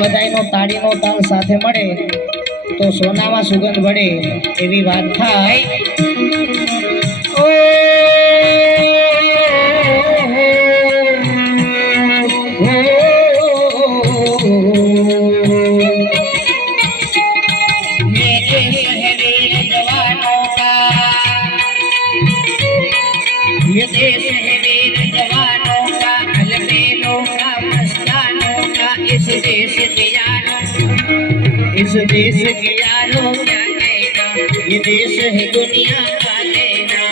બધાયનો તાળીનો તાલ સાથે મળે તો સોનામાં સુગંધ વળે એવી વાત થાય। ये देश है वीर जवानों का, अलबेलों का, मस्तानों का। इस देश के यारों क्या कहना, ये देश है दुनिया का लेना।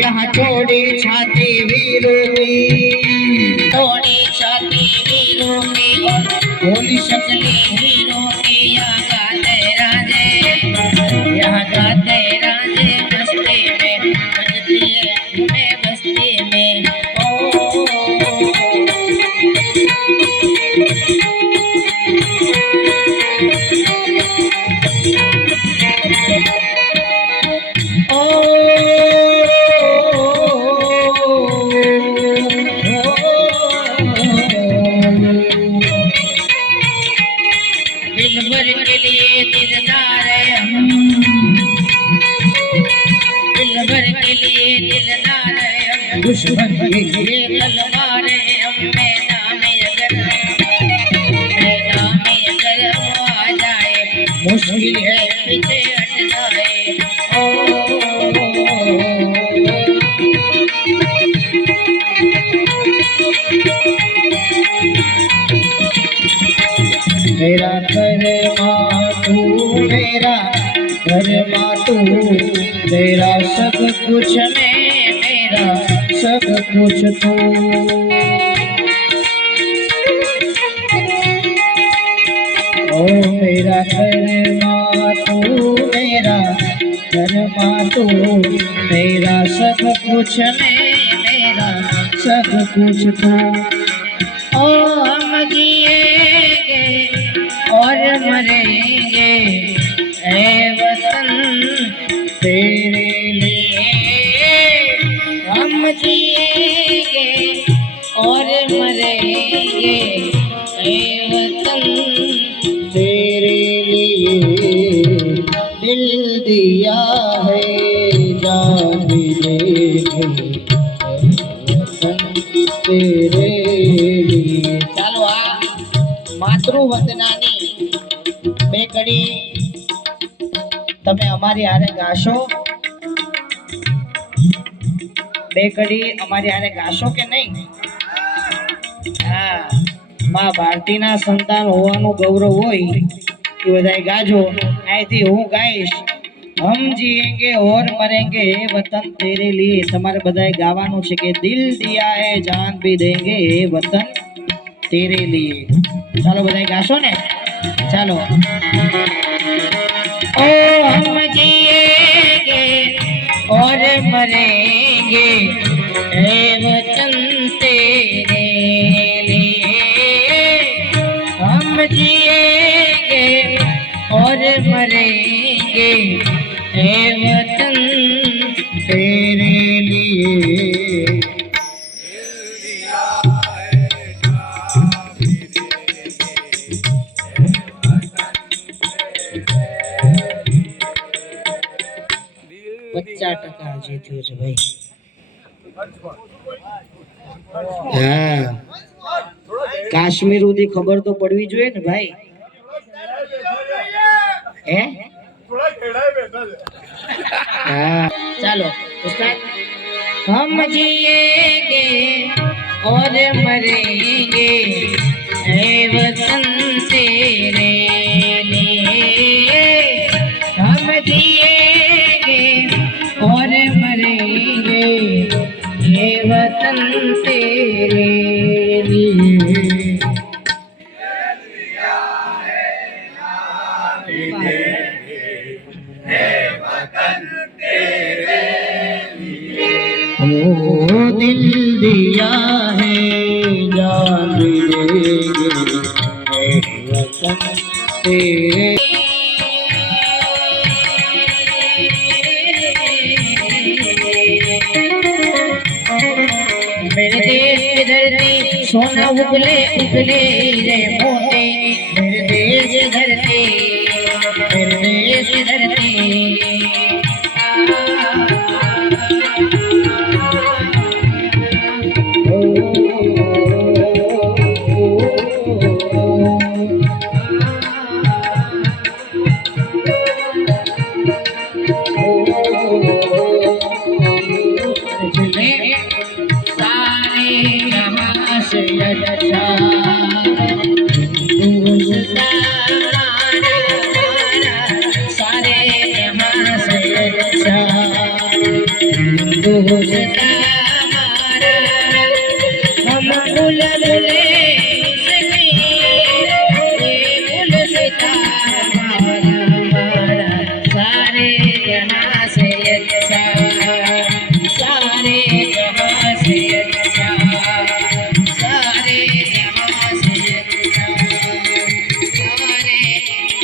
यहाँ छोड़ी छाती वीरों की, छोड़ी छाती वीरों की और भोली शक्ली हीरों की। यहाँ गाते राजे बस्ती में, बजती है धुनें बस्ती में। ओ दिलबर के लिए दिलदार है हम, दिलबर के लिए दिलदार है हम। दुश्मन के लिए तलवार है हम। मैदान में अगर हम आ जाए, मुश्किल है पीछे हट जाए। ओ मेरा कर्मा तू, मेरा कर्मा तू, मेरा सब कुछ में, मेरा सब कुछ तू। ओ मेरा कर्मा तू, मेरा कर्मा तू, मेरा सब कुछ में, मेरा सब कुछ तू। ओ हम जिएंगे और मरेंगे ऐ वतन तेरे लिए। हम जिएंगे और मरेंगे ऐ वतन तेरे लिए। दिल दिया है जान भी देंगे तेरे लिए। ચાલો આ માતૃવંદનાની બે કડી તમે અમારી હારે ગાશો, બે કડી અમારી હારે ગાશો કે નહીં? હા, માં ભારતીના સંતાન હોવાનું ગૌરવ હોય એ બધાય ગાજો। અહીંથી હું ગાઈશ, हम जिएंगे और मरेंगे ये वतन तेरे लिए। તમારે બધાય ગાવાનું છે કે દિલ દિયા है जान भी देंगे ये वतन तेरे लिए। ચાલો બધાય ગાશો ને? ચાલો। ओ हम जिएंगे और मरेंगे ऐ वतन तेरे लिए। हम जिएंगे और मरेंगे ऐ वतन तेरे लिए। પચાસ ટકા જીત્યું છે ભાઈ। હા, કાશ્મીર સુધી ખબર તો પડવી જોઈએ ને ભાઈ। હે हाँ चलो उस्ताद। हम जिएंगे और मरेंगे ऐ वतन तेरे लिए। हम जिएंगे और मरेंगे ऐ वतन तेरे लिए। दिल दिया है जान देंगे वतन तेरे मेरे देश की धरती सोना उगले उगले रे मोती मेरे देश की धरती मेरे देश की धरती सारे यहाँ से अच्छा सारे यहाँ से अच्छा हम फूल बुले सारे यहाँ से अच्छा सारे यहाँ से अच्छा सारे यहाँ से अच्छा सारे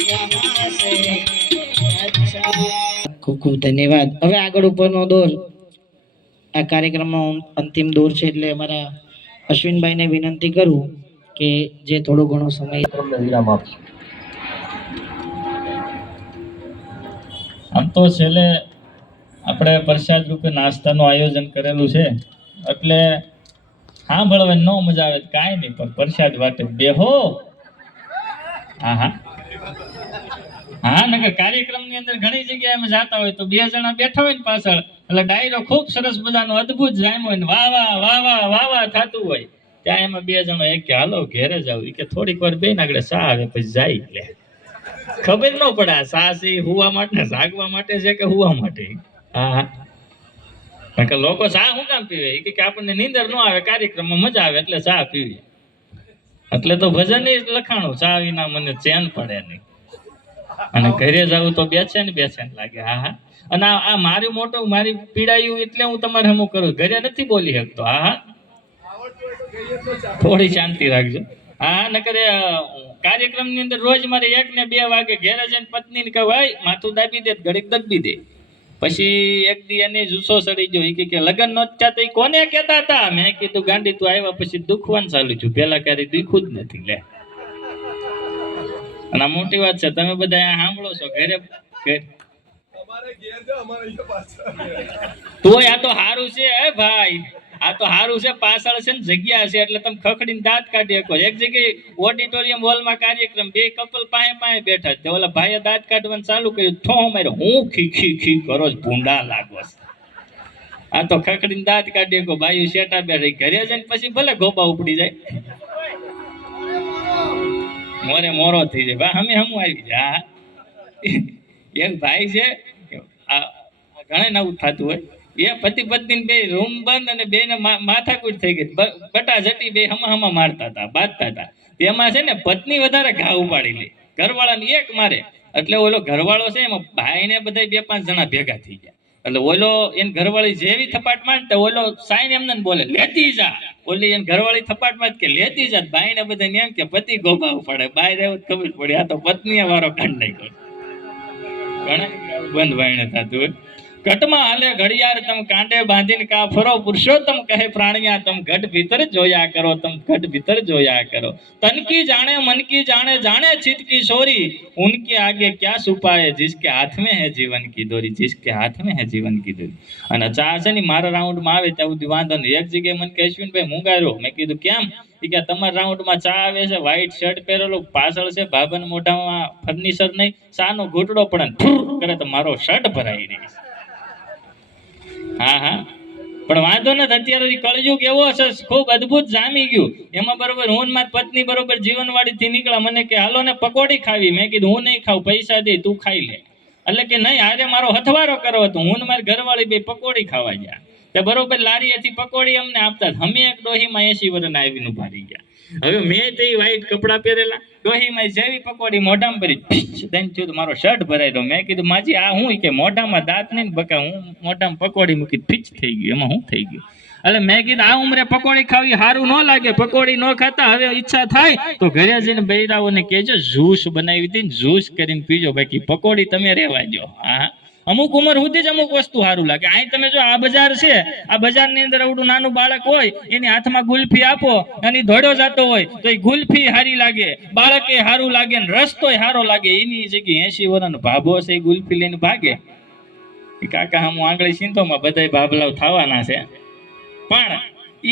यहाँ से अच्छा ખૂબ ખૂબ ધન્યવાદ હવે આગળ ઉપરનો દોર આ કાર્યક્રમનો અંતિમ દોર છે એટલે અમારા અશ્વિનભાઈને વિનંતી કરું કે જે થોડો ઘણો સમય વિરામ આપશું આમ તો છેલ્લે આપણે પ્રસાદ રૂપે નાસ્તાનું આયોજન કરેલું છે એટલે સાંભળવાની ન મજા આવે કાંઈ નહીં પણ પ્રસાદ વાટે બેહો હા હા હા નકર કાર્યક્રમની અંદર ઘણી જગ્યાએ અમે જાતા હોય તો બે જણા બેઠા હોય ને પાછળ એટલે ડાયરો ખૂબ સરસ મજાનો અદ્ભુત જામ્યો હોય ને વાહ વાહ વાહ વાહ વાહ વાહ થતું હોય ત્યાં એમાં બે જણો એક કે હાલો ઘેરે જાવ કે થોડીક વાર બેન આગળ સા આવે પછી જાય લે ખબર ન પડે આ સા છે હુવા માટે જાગવા માટે છે કે હુવા માટે હા હા કારણ કે લોકો ચા શું કામ પીવે કે આપણને નીંદર ન આવે કાર્યક્રમમાં મજા આવે એટલે ચા પીવી એટલે તો ભજન લખાણું ચા વિના મને ચેન પડે નહીં અને ઘરે જવું તો બેચેન લાગે હા હા અને આ મારી મોટું મારી પીડાયું એટલે હું તમારે હમું કરું ઘરે નથી બોલી શકતો હા હા થોડી શાંતિ રાખજો હા નકર કાર્યક્રમની અંદર રોજ મારે 1 ને 2 વાગે ઘેરે જઈને પત્નીને કહે ભાઈ માથું દાબી દે ઘડીક દબી દે પછી એક દી એને જુસ્સો ચડી ગયો કે લગન નહોતા તો કોને કહેતા હતા મેં કીધું ગાંડી તું આવ્યા પછી દુખવાનું ચાલુ છું પેલા ક્યારે દુખું જ નથી લે અને આ મોટી વાત છે તમે બધા આ સાંભળો છો ઘરે તોય આ તો સારું છે હે ભાઈ આ તો સારું છે પાછળ છે ને જગ્યા છે એટલે તમે ખખડીને દાંત કાઢી શકો એક જગ્યાએ ઓડિટોરિયમ હોલમાં કાર્યક્રમ બે કપલ પાસે બેઠા છે ઓલા ભાઈએ દાંત કાઢવાનું ચાલુ કર્યું થો મારે હું ખી ખી કરો ભૂંડા લાગો આ તો ખખડીને દાંત કાઢી શકો બાયું શેટા બેઠી ઘરે જઈને પછી ભલે ગોબા ઉપડી જાય મોરે મોરો થઈ જાય ભાઈ અમે હમું આવી જાય એક ભાઈ છે ઘણા નવું થતું હોય એ પતિ પત્ની બે રૂમ બંધ અને બે ને માથાકૂટ થઈ ગઈ બટા જટી બે હમા મારતા હતા બાંધતા હતા તેમાં છે ને પત્ની વધારે ઘા ઉપાડી લે ઘરવાળાને એક મારે એટલે ઓલો ઘરવાળો છે એમાં ભાઈ ને બધા 2-5 જણા ભેગા થઈ ગયા એટલે ઓલો એને ઘરવાળી જેવી થપાટ મારતા ઓલો સાઈન એમને બોલે લેતી જા ઓલી એને ઘરવાળી થપાટ માર કે લેતી જા ભાઈ ને બધા એમ કે પતિ ગોભાવ પડે બહાર એવું ખબર પડી આ તો પત્નીએ વારો કાઢ નાખ્યો ઘણા બંધ વાયણે થતું હોય કટમાં હાલે ઘડિયાળ તમ કાંટે બાંધીને કા ફરો પુરુષોત્તમ કહે પ્રાણિયા તમ ઘટ ભીતર જોયા કરો તમ ઘટ ભીતર જોયા કરો તન કી જાણે મન કી જાણે જાણે ચિત્ત की शोरी उनके आगे क्या छुपाए जिसके हाथ में है जीवन की डोरी जिसके हाथ में है जीवन की डोरी અને ચા છે ને મારા રાઉન્ડમાં આવે ત્યાં સુધી વાંધો નહીં એક જગ્યાએ મને કે અશ્વિનભાઈ મૂંગાર્યો મેં કીધું કેમ કે તમારા રાઉન્ડમાં ચા આવે છે વ્હાઈટ શર્ટ પહેરેલો પાછળ છે ભાભન મોઢામાં ફર્નિચર નહીં ચાનો ઘૂંટડો પડે કરે તો મારો શર્ટ ભરાઈ રહી હા હા પણ વાંધો નથી અત્યારે કળયુગ એવો છે ખૂબ અદ્ભુત જામી ગયું એમાં બરોબર હું મારી પત્ની બરોબર જીવનવાડી થી નીકળ્યા મને કે હાલો ને પકોડી ખાવી મેં કીધું હું નહીં ખાવ પૈસા દે તું ખાઈ લે એટલે કે નહીં આજે મારો હથવારો કરવો હતો હું ને મારી ઘરવાળી બે પકોડી ખાવા ગયા તે બરોબર લારીએથી પકોડી અમને આપતા અમે એક ડોહીમાં 80 વર્ષના આવીને ઉભા રહી ગયા હવે મેં તે વ્હાઈટ કપડાં પહેરેલા ડોહીમાં જેવી પકોડી મોઢામાં ભરી દઈને થયું તો મારો શર્ટ ભરાઈ દો. મેં કીધું માજી આ હું કે મોઢામાં દાંત નહીં ને બકા, હું મોઢામાં પકોડી મૂકી ફીચ થઈ ગયું, એમાં શું થઈ ગયું? એટલે મેં કીધું આ ઉંમરે પકોડી ખાવી સારું ન લાગે, પકોડી ન ખાતા હવે ઈચ્છા થાય તો ઘરે જઈને બૈરાઓને કહેજો જ્યુસ બનાવી દઈને જ્યુસ કરીને પીજો, બાકી પકોડી તમે રહેવા દો. હા, અમુક ઉંમર સુધી જ અમુક વસ્તુ સારું લાગે. અહીં તમે જો આ બજાર છે, આ બજારની અંદર આવડું નાનું બાળક હોય એની હાથમાં ગુલ્ફી આપો અને ધોડો જતો હોય તો એ ગુલ્ફી સારી લાગે, બાળકે સારું લાગે ને રસ્તોય સારો લાગે. એની જગ્યાએ 80 વર્ષનો ભાભો છે એ ગુલ્ફી લઈને ભાગે. એ કાકા હું આંગળી સિંધોમાં બધાય ભાભલાવ થવાના છે, પણ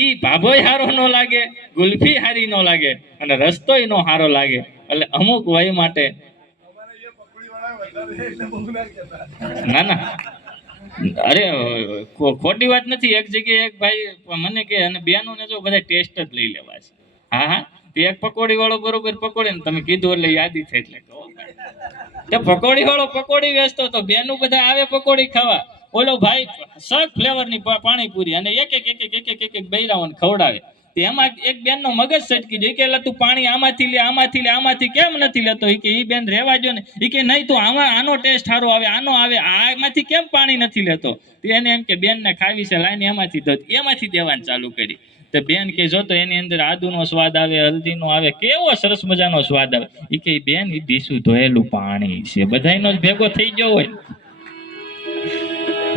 ઈ ભાભોય સારો ન લાગે, ગુલ્ફી સારી ન લાગે અને રસ્તોય નો સારો લાગે. એટલે અમુક વય માટે ના ના, અરે ખોટી વાત નથી. એક જગ્યાએ એક ભાઈ મને કે અને બેનોને જો બધા ટેસ્ટ જ લઈ લેવા છે. હા હા, એક પકોડી વાળો બરોબર પકોડે ને તમે કીધું એટલે યાદી થઈ. એટલે કહો પકોડી વાળો પકોડી વેચતો તો બેનું બધા આવે પકોડી ખાવા. ઓલો ભાઈ સગ ફ્લેવરની પાણીપુરી અને એક બૈરાઓને ખવડાવે. એમાં એક બેન નો મગજ સટકી જાય કે તું પાણી આમાંથી લે, આમાંથી લે, આમાંથી કેમ નથી લેતો? એ કે ઈ બેન રહેવા જો ને. એ કે નહીં, તું આનો ટેસ્ટ સારો આવે, આનો આવે, આમાંથી કેમ પાણી નથી લેતો? એને એમ કે બેન ને ખાવી છે લાઈને એમાંથી દેવાનું ચાલુ કરી. તો બેન કે જો તો એની અંદર આદુનો સ્વાદ આવે, હલ્દીનો આવે, કેવો સરસ મજાનો સ્વાદ આવે. એ કે બેન એ ડીશું ધોયેલું પાણી છે, બધાનો જ ભેગો થઈ ગયો હોય.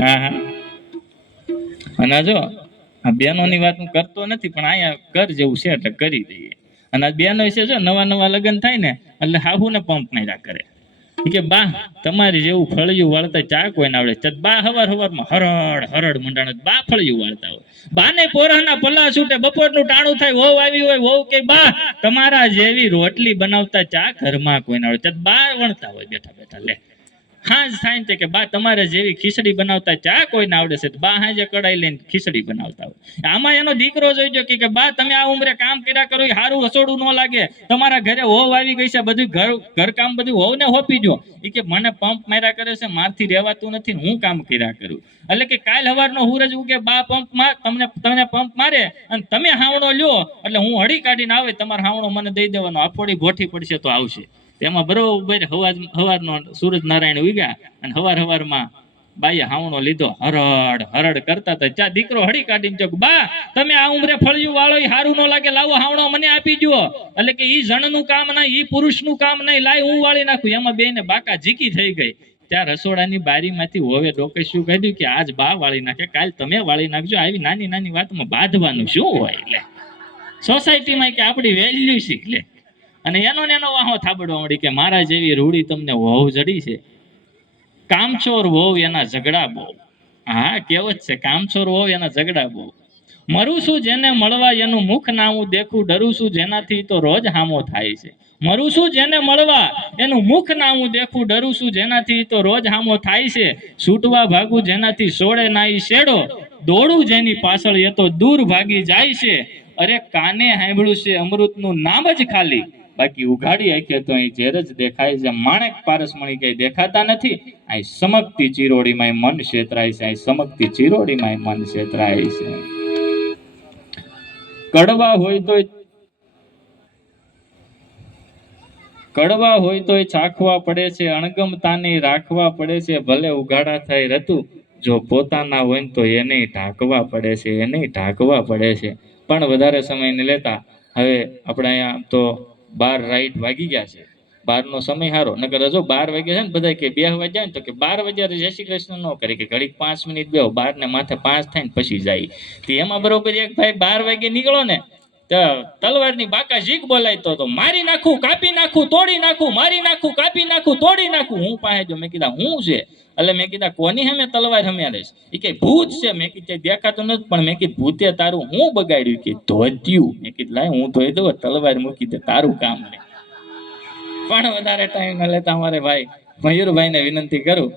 હા હા, અને જો આ બેનોની વાત હું કરતો નથી, પણ અહીંયા કર જેવું છે એટલે કરી દઈએ. અને આ બેનો છે જો નવા લગ્ન થાય ને એટલે હાહુ ને પંપ માર્યા કરે. કે બા તમારી જેવું ફળિયું વાળતા ચા કોઈ ના આવડે. બા હવારમાં હરડ મંડાણ બા ફળિયું વાળતા હોય. બાને પોરાના પલ્લા છૂટે, બપોરનું ટાણું થાય, વહુ આવી હોય, વહુ કે બા તમારા જેવી રોટલી બનાવતા ચા ઘરમાં કોઈ ના આવડે. બા વણતા હોય બેઠા બેઠા. લે હાજ થાય ને કે બા તમારે જેવી ખીચડી બનાવતા ચા કોઈને આવડે છે. બા હાજે કડાઈ લઈને ખીચડી બનાવતા હોય. આમાં એનો દીકરો જોઈજો કે બા તમે આ ઉંમરે કામ કર્યા કરો, સારું રસોડું ન લાગે, તમારા ઘરે હોવ આવી ગઈ છે, બધું ઘર કામ બધું હોવને હોપી દો. એ કે મને પંપ માર્યા કરે છે, મારથી રહેવાતું નથી, હું કામ કર્યા કરું. એટલે કે કાલ સવારનો સૂરજ ઉગે, બા તમને પંપ મારે અને તમે હાવણો લ્યો એટલે હું હળી કાઢીને આવે, તમારો હાવણો મને દઈ દેવાનો, આફોડી ભોઠી પડશે તો આવશે. તેમાં બરોબર હવારનો સૂરજ નારાયણ ઉગ્યા અને હવારમાં બાઈએ હાવણો લીધો, હરડ કરતા હતા. દીકરો હળી કાઢીને ચોક બા તમે આ ઉંમરે ફળિયું વાળો સારું ન લાગે, લાવો હાવણો મને આપી દો. એટલે કે ઈ જણનું કામ નહીં, ઈ પુરુષનું કામ નહીં, લાય હું વાળી નાખું. એમાં બેને બાકા ઝીકી થઈ ગઈ. ત્યાં રસોડાની બારીમાંથી હોવે ડોકે શું કહ્યું કે આજ બા વાળી નાખે, કાલ તમે વાળી નાખજો. આવી નાની વાતમાં બાંધવાનું શું હોય? એટલે સોસાયટીમાં કે આપણી વેલ્યુ શીખ લે. અને એનો વાહો થાબડવા મળી કે મારા જેવી રૂડી તમને વહુ જડી છે, કામચોર વહુ એના ઝઘડા બહુ. હા, કેવત છે, કામચોર વહુ એના ઝઘડા બહુ. મરું છું જેને મળવા એનું મુખ ના હું દેખું, ડરું છું જેનાથી તો રોજ હામો થાય છે. મરું છું જેને મળવા એનું મુખ ના હું દેખું, ડરું છું જેનાથી તો રોજ હામો થાય છે. છૂટવા ભાગું જેનાથી સોડે નાઈ શેડો, દોડું જેની પાછળ એ તો દૂર ભાગી જાય છે. અરે કાને સાંભળ્યું છે અમૃતનું નામ જ ખાલી, બાકી ઉઘાડી આંખે તો અહીં ઝેર જ દેખાય છે. માણેક પારસમણી કઈ દેખાતા નથી, અહીં સમકતી ચિરોડીમાં મન છેતરાય છે, અહીં સમકતી ચિરોડીમાં મન છેતરાય છે. કડવા હોય તોય ચાખવા પડે છે, અણગમતાની રાખવા પડે છે. ભલે ઉઘાડા થઈ રતું, જો પોતાના હોય તો એને ઢાંકવા પડે છે, પણ વધારે સમય ન લેતા હવે આપણે અહીંયા તો 12 રાઈટ વાગી ગયા છે. 12 નો સમય સારો, નકર જો 12 વાગ્યા છે ને બધા કે 2 વાગ્યા ને તો કે 12 વાગ્યા જય શ્રી કૃષ્ણ ન કરે, કે ઘડીક 5 મિનિટ બેહો, 12 ને માથે 5 થાય ને પછી જાય. તો એમાં બરોબર એક ભાઈ 12 વાગે નીકળો ને તો તલવારની બાકા ઝીક બોલાયતો તો મારી નાખું, કાપી નાખું, તોડી નાખું, મારી નાખું, કાપી નાખું, તોડી નાખું. હું પાસે જો મેં કીધા હું છે? એટલે મેં કીધા કોની હમે તલવાર હમ્યારેશ? એ કે ભૂત છે. મેં કીધું દેખાતું નથી, પણ મેં કીધું ભૂતે તારું હું બગાડ્યું? કે ધોત્યું. મેં કીધું લાય હું ધોઈ દઉં, તલવાર મૂકી દે, તારું કામ નહીં. પણ વધારે ટાઈમ ન લેતા અમારે ભાઈ મયુરભાઈને વિનંતી કરું.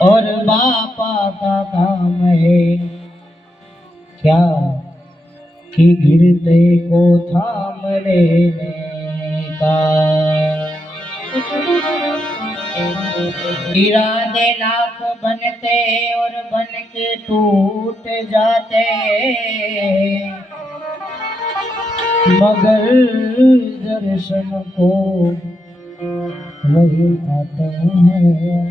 और बापा का काम है क्या कि गिरते को थाम लेने का, इरादे लाख बनते और बन के टूट जाते, मगर दर्शन को वही आते हैं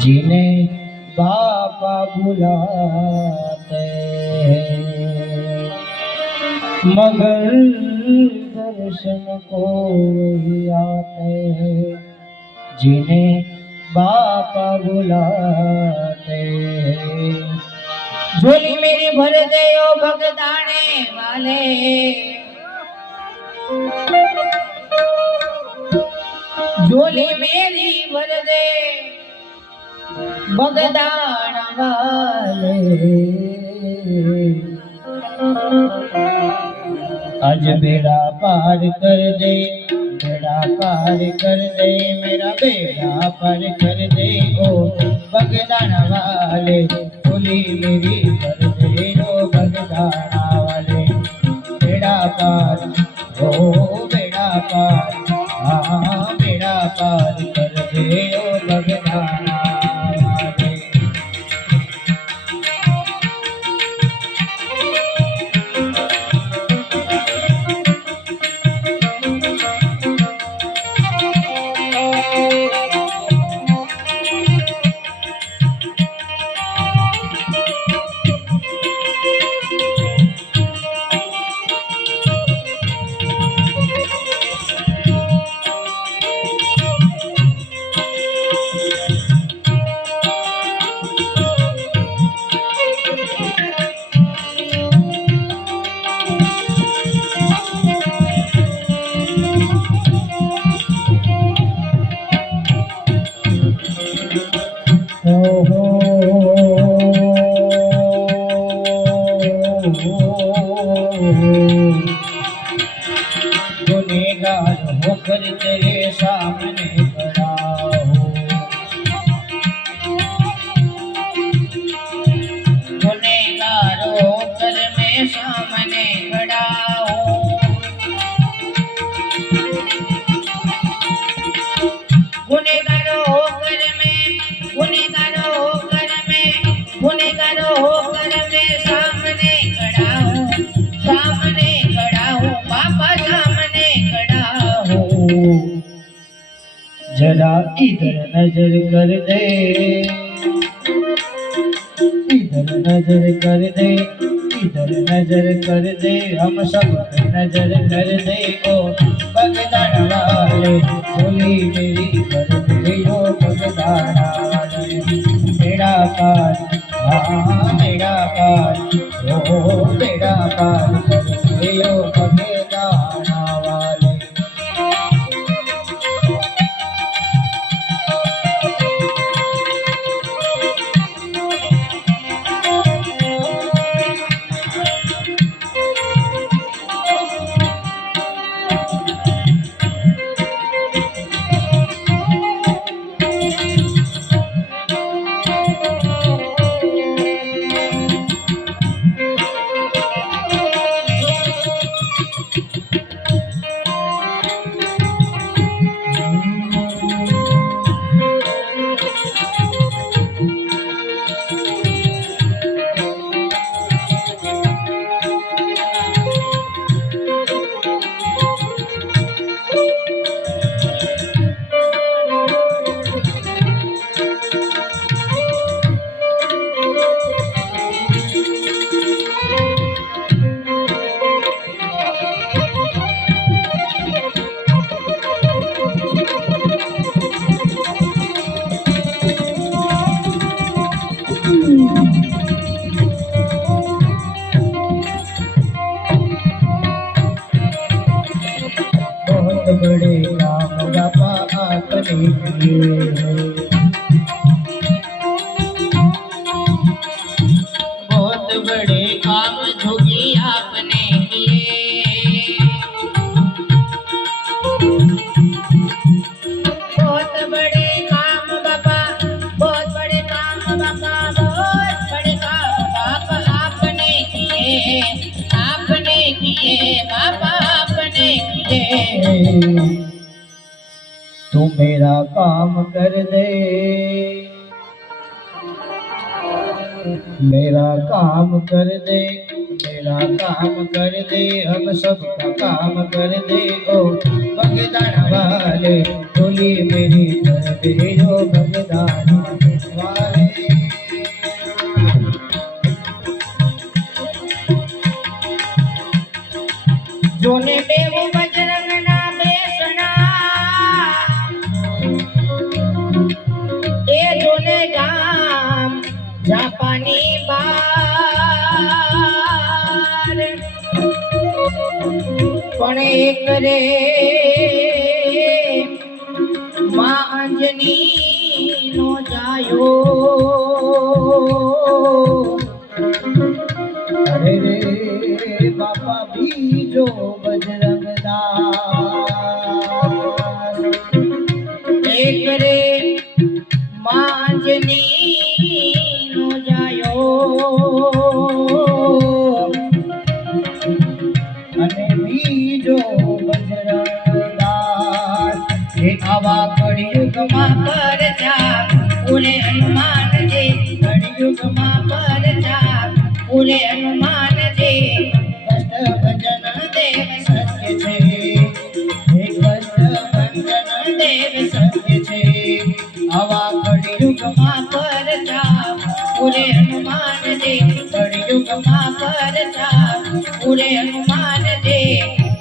जिन्हें बापा बुलाते हैं। मगर दर्शन को वही आते हैं जिन्हें बापा बुलाते हैं। झोली मेरी भर दे ओ भगदाने वाले, झोली मेरी भर दे भगदान वाले। आज बेड़ा पार कर दे, बेड़ा पार कर दे, मेरा बेड़ा पार कर दे ओ भगदान वाले। झोली मेरी भर दे ओ भगदान वाले। बेड़ा पार ओ बेड़ा पार, हाँ बेड़ा पार कर दे ओ भगदान वाले। गुनेगार होकर तेरे सामने खड़ा हूँ, गुनेगार होकर मैं सामने खड़ा हूँ। गुनेगार होकर मैं, गुनेगार होकर मैं, गुनेगार होकर मैं सामने खड़ा हूँ, सामने खड़ा हूँ बाबा, सामने खड़ा हूँ। जरा इधर नजर कर दे, इधर नजर कर दे, इधर नजर कर दे, हम सब पे नजर कर दे ओ भगदान वाले। झोली मेरी भर दे ओ भगदान वाले। बेड़ा पार, हाँ बेड़ा पार, ओ बेड़ा पार कर दे ओ भगदान वाले। बहुत बड़े काम बापा आपने किए हैं, बहुत बड़े काम जोगी आपने किए। बहुत बड़े काम बाबा, बहुत बड़े काम बाबा, बहुत बड़े काम बाबा आपने किए, आपने किए बाबा, आपने किए। तू मेरा काम कर दे, मेरा काम कर दे, तेरा काम कर दे हम सबका काम कर दे ओ भगदान वाले बोली मेरी कर दे ओ भगदान वाले જોને દેવું બજરંગના બેસના એ જોને ગામ જાપાની બાર પણ એક રે માં અંજની નો જાયો અરે રે બાપા બીજો બજરંગદાસ એક રે માંજની નો જાયો અને બીજો બજરંગદાસ એ આવા કળિયુગમાં પરજા પૂરે હનુમાન જે કળિયુગમાં પરજા પૂરે હનુમાન જે કષ્ટ ભજન દેવ સત્ય છે હે કષ્ટ ભજન દેવ સત્ય છે આવા કળિયુગમાં પરજા પૂરે હનુમાન જે કળિયુગમાં પરજા પૂરે હનુમાન જે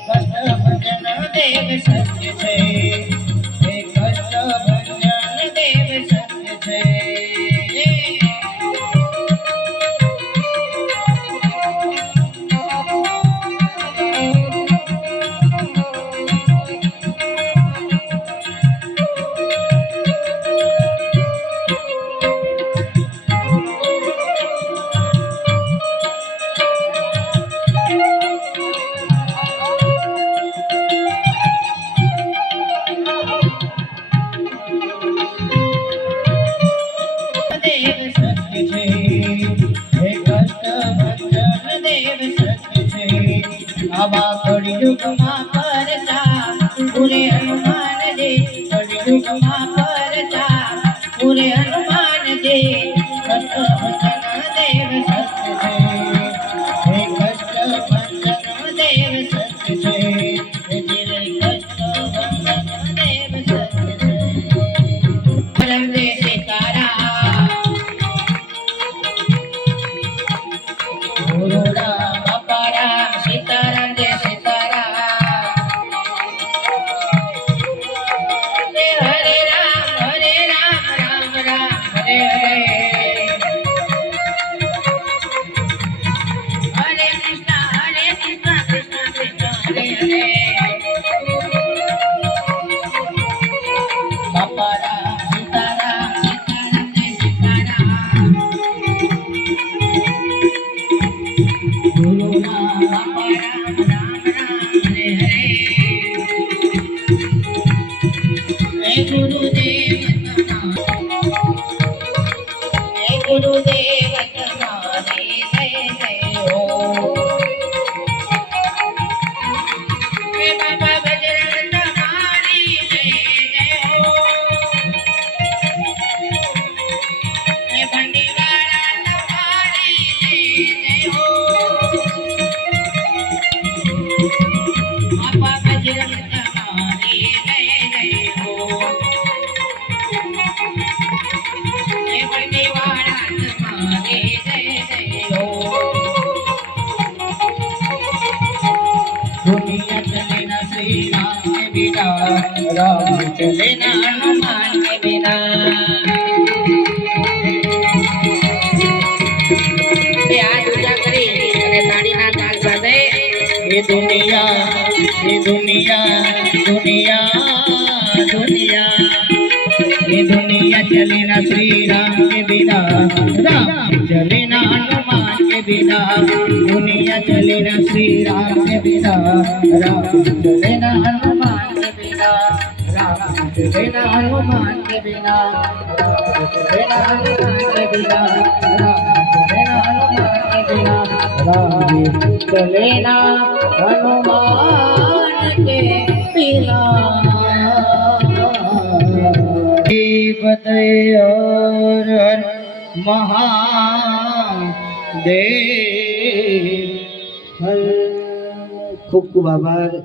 કષ્ટ ભજન દેવ સત્ય છે હે કષ્ટ ભજન દેવ સત્ય છે દેવ સત્ય છે હે કષ્ટ ભંજન દેવ સત્ય છે આવા કળિયુગમાં પરજા પૂરે હનુમાન જે કળિયુગમાં પરજા પૂરે હનુમાન જે કષ્ટ ભંજન દેવ સત્ય છે હે કષ્ટ ભંજન દેવ સત્ય છે હે જીરે કષ્ટ ભંજન દેવ સત્ય છે રંગે સિતારા ગુરુ રામ બાપા રામ સીતારામ જય સીતારામ હરે રામ રામ રામ હરે હરે હરે કૃષ્ણ કૃષ્ણ કૃષ્ણ હરે હરે બાપા રામ સીતારામ સીતારામ જય સીતારામ ગુરુ રામ બાપા રામ રામ હરે હરે હે ગુરુદેવ હે ગુરુદેવ તમારી જય જય હો હે બાબા બજરંગ તમારી જય જય હો હે બંડીવાળા તમારી જય જય હો બાપા બજરંગ તમારી જય જય હો હે બંડીવાળા તમારી જય જય હો दुनिया चले ना श्री राम के बिना राम चले ना हनुमान के बिना ये हाथ ऊंचा કરી અને તાળીના તાલ સાથે ये दुनिया दुनिया दुनिया ये दुनिया चले ना श्री राम के बिना राम चले ना हनुमान के बिना दुनिया चले ना श्री राम के बिना राम चले ना हनुमान के बिना राम चले ना हनुमान के बिना राम चले ना हनुमान के बिना राम चले ना हनुमान के बिना राम चले ना हनुमान के बिना बदय हर हर महादेव ખૂબ ખૂબ આભાર.